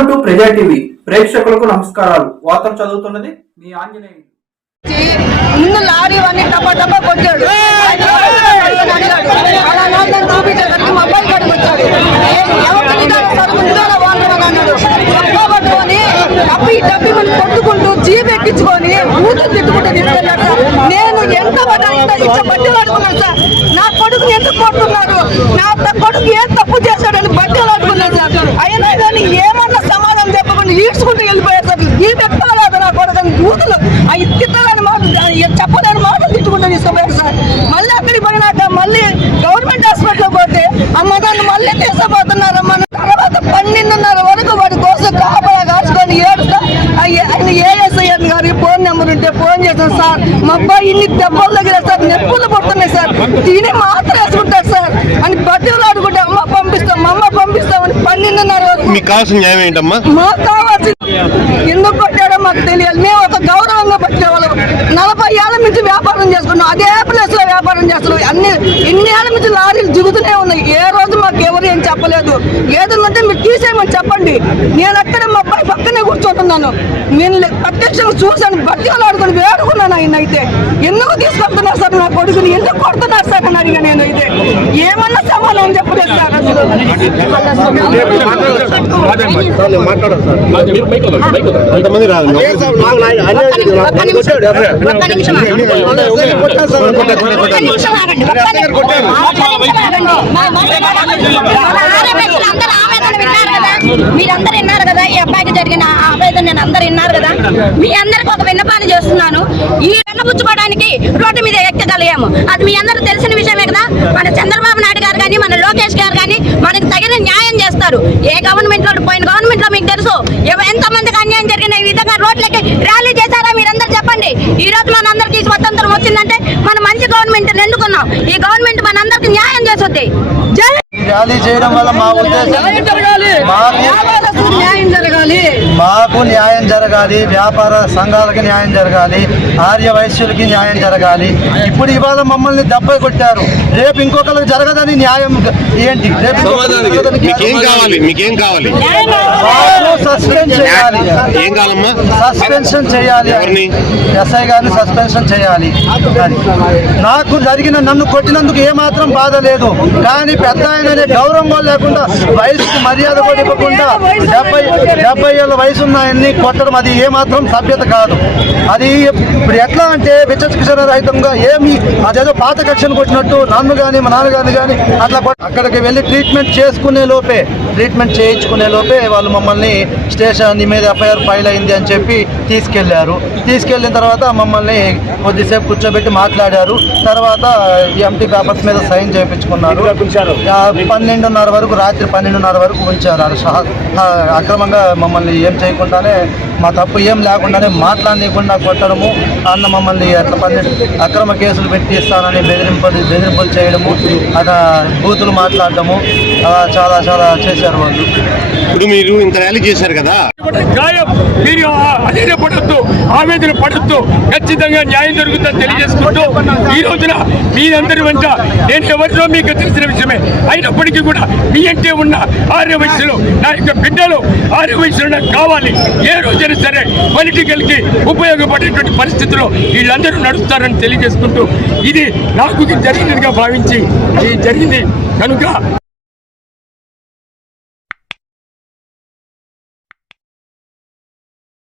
Welcome to ప్రజా TV ప్రేక్షకులకు నమస్కారాలు. వార్తలు చదువుతున్నది మీ ఆంజనేయులు. ముందు లారీ అన్ని టపా టపా కొట్టాడు. చూపించేసరికి మా అబ్బాయి కాడికి వచ్చాడు. పట్టుకొని డబ్బి మనం కొట్టుకుంటూ జీప్ ఎక్కించుకొని కూతురు తిట్టుకుంటూ తీసుకెళ్ళాడు సార్. నేను ఎంత బట్టలు ఆడుకున్నాను సార్. నా కొడుకు ఎందుకు కొడుతున్నారు, నా కొడుకు ఏం తప్పు చేశాడని బట్టలు ఆడుకున్నాను సార్. అయినా కానీ ఏమన్నా సమాధానం చెప్పకుండా ఈడ్చుకుంటూ వెళ్ళిపోయారు సార్. జీప్ ఎక్కలేదు నా కొడుకు కూతురు అవి తిట్టాలని మాట చెప్పలేని మాటలు తిట్టుకుంటూ తీసుకుపోయారు సార్. మళ్ళీ అక్కడికి పోయినాక మళ్ళీ గవర్నమెంట్ హాస్పిటల్ పోతే అమ్మ దాన్ని మళ్ళీ తీసుకుపోతున్నారమ్మ. తర్వాత 12:30 వరకు వాడి కోసం కాపలా కాచుకొని ఏడుస్తా ఆయన ఏఎస్ఐఎన్ గారికి ఫోన్ నెంబర్ ఉంటే ఫోన్ చేశాను సార్. మా అబ్బాయి ఇన్ని దెబ్బలు దగ్గర సార్, నొప్పులు పడుతున్నాయి సార్, తిని మాత్రం వేసుకుంటారు సార్ అని బట్టలు ఆడుకుంటే అమ్మ పంపిస్తాం పంపిస్తామని 12:30 వరకు. మీకు కావాల్సిన న్యాయం ఏంటమ్మా? మాకు కావాల్సింది ఎందుకు పట్టాడో మాకు తెలియాలి. మేము ఒక గౌరవంగా పట్టేవాళ్ళం. 40 ఏళ్ల నుంచి వ్యాపారం చేసుకున్నాం, అదే ప్లేస్ లో వ్యాపారం చేస్తున్నాం. ఇన్ని ఏళ్ల నుంచి లారీలు దిగుతూనే ఉన్నాయి. ఏ రోజు మాకు ఎవరు ఏం చెప్పలేదు. ఏదంటే మీరు తీసేయమని చెప్పండి. నేను అక్కడ మా అబ్బాయి పక్కనే కూర్చోతున్నాను. నేను ప్రత్యక్షంగా చూశాను. బట్టలు ఆడుకొని వేడుకున్నాను. ఆయన అయితే ఎందుకు తీసుకొస్తున్నారు సార్ నా కొడుకుని, ఎందుకు కొడుతున్నారు సార్ అని అడిగా. నేను అయితే ఏమన్నా సమాధానం చెప్పలేదు సార్. అంతమంది రాదు. మీరందరూ విన్నారు కదా, ఈ అబ్బాయికి జరిగిన ఆవేదన నేను అందరూ విన్నారు కదా. మీ అందరికి ఒక విన్నపాన్ని చేస్తున్నాను. ఈ వెన్నపుచ్చుకోవడానికి రోడ్డు మీద ఎక్కగలిగాము, అది మీ అందరూ తెలిసిన విషయమే కదా. మన చంద్రబాబు నాయుడు గారు కానీ మన లోకేష్ గారు కానీ మనకి తగిన న్యాయం చేస్తారు. ఏ గవర్నమెంట్ లో పోయిన గవర్నమెంట్ లో మీకు తెలుసు ఎంతమందికి అన్యాయం జరిగిన ఈ విధంగా రోడ్లకి ర్యాలీ చేశారా మీరందరూ చెప్పండి. ఈ రోజు మనందరికీ స్వతంత్రం వచ్చిందంటే మనం మంచి గవర్నమెంట్ ఎన్నుకున్నాం. ఈ గవర్నమెంట్ మనందరికి న్యాయం చేస్తుంది. ర్యాలీ చేయడం వల్ల మా ఉద్దేశం మాకు న్యాయం జరగాలి, వ్యాపార సంఘాలకి న్యాయం జరగాలి, ఆర్య వైశ్యులకి న్యాయం జరగాలి. ఇప్పుడు ఇవాళ మమ్మల్ని దెబ్బ కొట్టారు, రేపు ఇంకొకరికి జరగదని న్యాయం ఏంటి? సస్పెండ్ చేయాలి, సస్పెన్షన్ చేయాలి, ఎస్ఐ గారిని సస్పెన్షన్ చేయాలి. నాకు నన్ను కొట్టినందుకు ఏమాత్రం బాధ లేదు. కానీ పెద్ద ఆయన గౌరవం లేకుండా, వయసుకు మర్యాద కూడా ఇవ్వకుండా 70 ఏళ్ళ వయసు ఉన్నాయన్ని కొట్టడం అది ఏమాత్రం సభ్యత కాదు. అది ఇప్పుడు ఎట్లా అంటే విచక్షణ రహితంగా ఏమి అదేదో పాత కక్షను కొట్టినట్టు నన్ను కానీ మా నాన్నగారిని కానీ అట్లా అక్కడికి వెళ్ళి ట్రీట్మెంట్ చేయించుకునే లోపే వాళ్ళు మమ్మల్ని స్టేషన్ మీద ఎఫ్ఐఆర్ ఫైల్ అయింది అని చెప్పి తీసుకెళ్ళిన తర్వాత మమ్మల్ని కొద్దిసేపు కూర్చోబెట్టి మాట్లాడారు. తర్వాత ఎంటీ పేపర్స్ మీద సైన్ చేయించుకున్నారు. 12:30 వరకు, రాత్రి 12:30 వరకు ఉంచారు. అక్రమంగా మమ్మల్ని ఏం చేయకుండానే, మా తప్పు ఏం లేకుండానే మాట్లాడనీయకుండా కొట్టడము, అన్న మమ్మల్ని అట్లా అక్రమ కేసులు పెట్టి ఇస్తానని బెదిరింపులు చేయడము, అట్లా బూతులు మాట్లాడటము, చాలా చాలా చేశారు వాళ్ళు. ఇప్పుడు మీరు ఇంత ర్యాలీ చేశారు కదా, మీరు అదే పడద్దు, ఆవేదన పడద్దు, ఖచ్చితంగా న్యాయం జరుగుతుందని తెలియజేసుకుంటూ ఈ రోజున మీరందరి వెంట నేను ఎవరిలో మీకు తెలిసిన విషయమే అయినప్పటికీ కూడా మీ అంటే ఉన్న ఆర్య వయసులో నా యొక్క బిడ్డలు ఆర్య వయసులో నాకు కావాలి. ఏ రోజైనా సరే పొలిటికల్ కి ఉపయోగపడేటువంటి పరిస్థితుల్లో వీళ్ళందరూ నడుస్తారని తెలియజేసుకుంటూ ఇది నాకు జరిగినదిగా భావించి జరిగింది కనుక